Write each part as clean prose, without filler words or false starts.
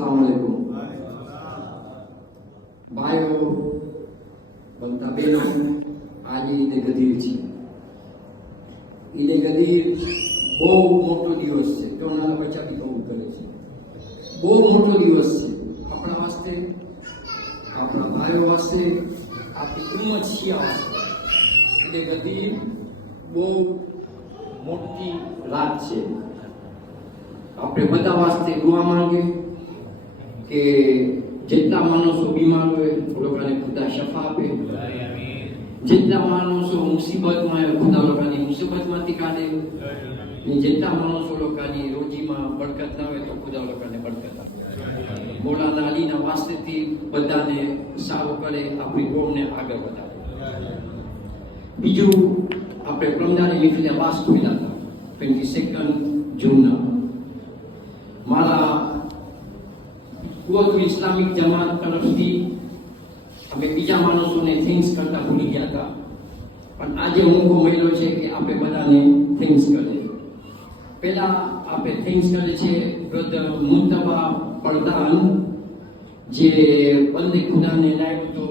अस्सलामुअलैकुम भाइयों बनता बहनों आज ईद गदीर છે ईद गदीर બહુ મોટો દિવસ છે તો નાના બચ્ચા બી બહુ કરે છે બહુ મોટો દિવસ છે આપણા વાસ્તે આપણા ભાઈઓ વાસ્તે આપણી ઉમ્મત શિયા વાસ્તે ईद गदीर બહુ મોટી રાત છે આપણે બધા વાસ્તે દુઆ માંગે કે જેટલા માણસો બીમાર હોય લોકોને ખુદા શફા આપે જેટલા માણસો મુસીબતમાં હોય ખુદા લોકોની મુસીબતમાંથી કાઢે ને જેટલા માણસો લોકોની રોજીમાં બરકત ના હોય તો ખુદા લોકોને બરકત આપે મૌલાના અલીના વાસ્તેથી બધાને સારું કરે આપણી કોમને આગળ વધારે બીજું આપણે રમજાન મહેફિલ વાસ ખોલ્યા હતા 22 જૂનના મારા કુવત ઇસ્લામિક જમાત તરફથી અમે બીજા માણસોને થેન્ક્સ કરતા ભૂલી ગયા હતા પણ આજે મોકો મળ્યો છે કે આપણે બધાને થેન્ક્સ કરીએ પહેલા આપણે થેન્ક્સ કરીએ છીએ બ્રધર મુંતબા પડદાન જે બંદે ખુદાને લાવ્યો તો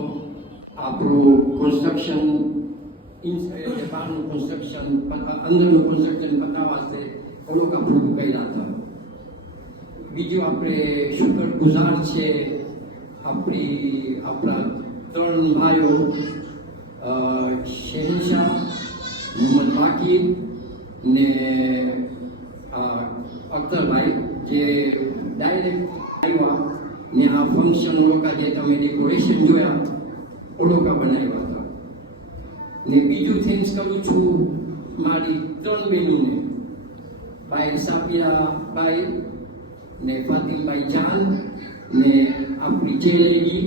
આપણું કન્સ્ટ્રક્શન બહારનું કન્સ્ટ્રક્શન અંદરનું કન્સ્ટ્રક્શન બતાવવા છે થોડુંક આપણું કર્યા હતા બીજું આપણે શુક્ર ગુજાર છે આપણા ત્રણ ભાઈઓ શહેનશાહ મોહમ્મદ બાકીર ને અખ્તરભાઈ જે ડાયરેક્ટ આવ્યા ને આ ફંક્શન ઓળખા જે તમે ડેકોરેશન જોયા ઓળખા બનાવ્યા હતા ને બીજું થેન્ક્સ કરું છું મારી ત્રણ બહેનોને ભાઈ સાપિયા ભાઈ ને ફાતિમભાઈ જાન ને આપણી ચેલેગી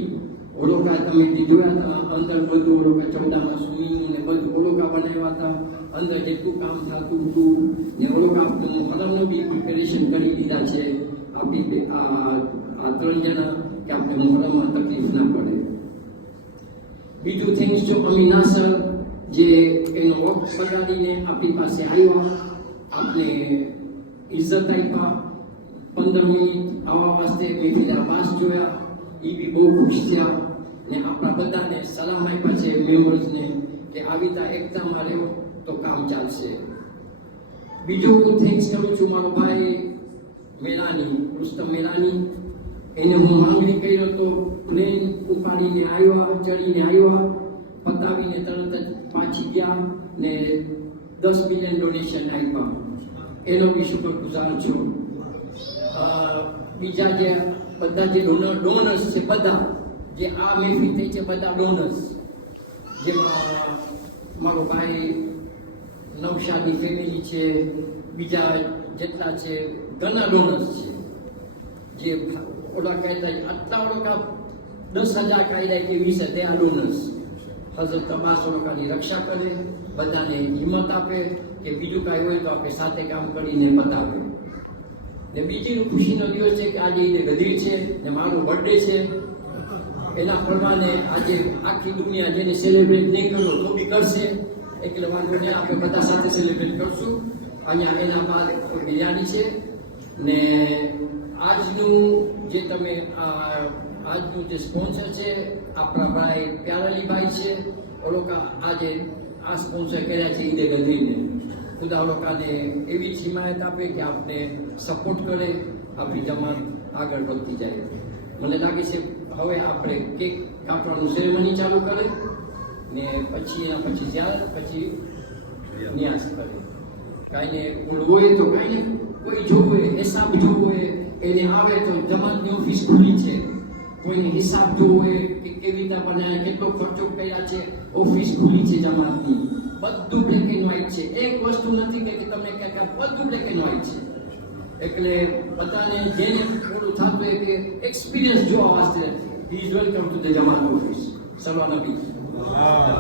ઓળખા તમે જોયા હતા અંદર બધું ઓળખા ચૌદામાં સુઈનું ને બધું ઓળખા બનાવ્યા હતા અંદર જેટલું કામ થતું હતું ને ઓળખા આપણું મલમનું બી પ્રિપેરેશન કરી દીધા છે આપણી આ ત્રણ જણા કે આપણે મલમમાં તકલીફ ના પડે બીજું થેન્ક્સ ટુ અમી નાસર જે એનો વખત બગાડીને આપણી પાસે આવ્યા આપણે ઇજ્જત આપ્યા 15 મિનિટ આવા વાસ્તે મહેફિલ અબ્બાસ જોયા એ બી બહુ ખુશ થયા ને આપણા બધાને સલામ આપ્યા છે મેમ્બર્સને કે આવી રીતે એકતામાં રહ્યો તો કામ ચાલશે બીજું થેન્ક્સ કરું છું મારો ભાઈ મેલાની રુસ્તમ મેલાની એને હું માંગણી કર્યો તો પ્લેન ઉપાડીને આવ્યા ચડીને આવ્યા પતાવીને તરત જ પાછી ગયા ને 10 મિલિયન ડોનેશન આપ્યા એનો બી શુક્ર ગુજાર છું બીજા જે બધા જે ડોનર્સ છે બધા જે આ મહેફિલ થઈ છે બધા ડોનર્સ જેમાં મારો ભાઈ નવશાદી ફેમિલી છે બીજા જેટલા છે ઘણા ડોનર્સ છે જે ઓલા કહેતા આટલા ઓળખા 10,000 કાયદા કે 20,000 આ ડોનર્સ હઝરત અબ્બાસ ઓળખાની રક્ષા કરે બધાને હિંમત આપે કે બીજું કાંઈ હોય તો આપણે સાથે કામ કરીને બતાવે ને બીજી ખુશીનો દિવસ છે કે આજે ઈદ ગદીર છે ને મારો બર્થડે છે એના પ્રમાણે આજે આખી દુનિયા જેને સેલિબ્રેટ નહીં કર્યો તો બી કરશે એટલે વાંધો નહીં આપણે બધા સાથે સેલિબ્રેટ કરશું અહીંયા એના બાદ બિરયાની છે ને આજનું જે તમે આજનું જે સ્પોન્સર છે આપણા ભાઈ પ્યારલીભાઈ છે ઓલોકા આજે આ સ્પોન્સર કર્યા છે ઈદ ગદીરને ખુદા લોકોને એવી જ હિમાયત આપે કે આપણે સપોર્ટ કરે આપણી જમાત આગળ વધતી જાય મને લાગે છે હવે આપણે કેક કાપવાનું સેરેમની ચાલુ કરે ને પછી એના પછી જ્યાં પછી ન્યાસ કરે કાંઈને હોય તો કાંઈને કોઈ જોવું હોય હિસાબ જોવું હોય એને આવે તો જમાતની ઓફિસ ખુલ્લી છે કોઈને હિસાબ જોવો હોય કે કેવી રીતે બનાવ્યા કેટલો ખર્ચો કર્યા છે ઓફિસ ખુલ્લી છે જમાતની બધું બ્લેક એન્ડ વ્હાઇટ છે એક વસ્તુ નથી કે તમને ક્યાંક બધું બ્લેક એન્ડ વ્હાઇટ છે એટલે બધાને જેને થોડું થતું હોય કે એક્સપિરિયન્સ જોવા વાસ્તે is welcome to the Jamaat office સલવા નબી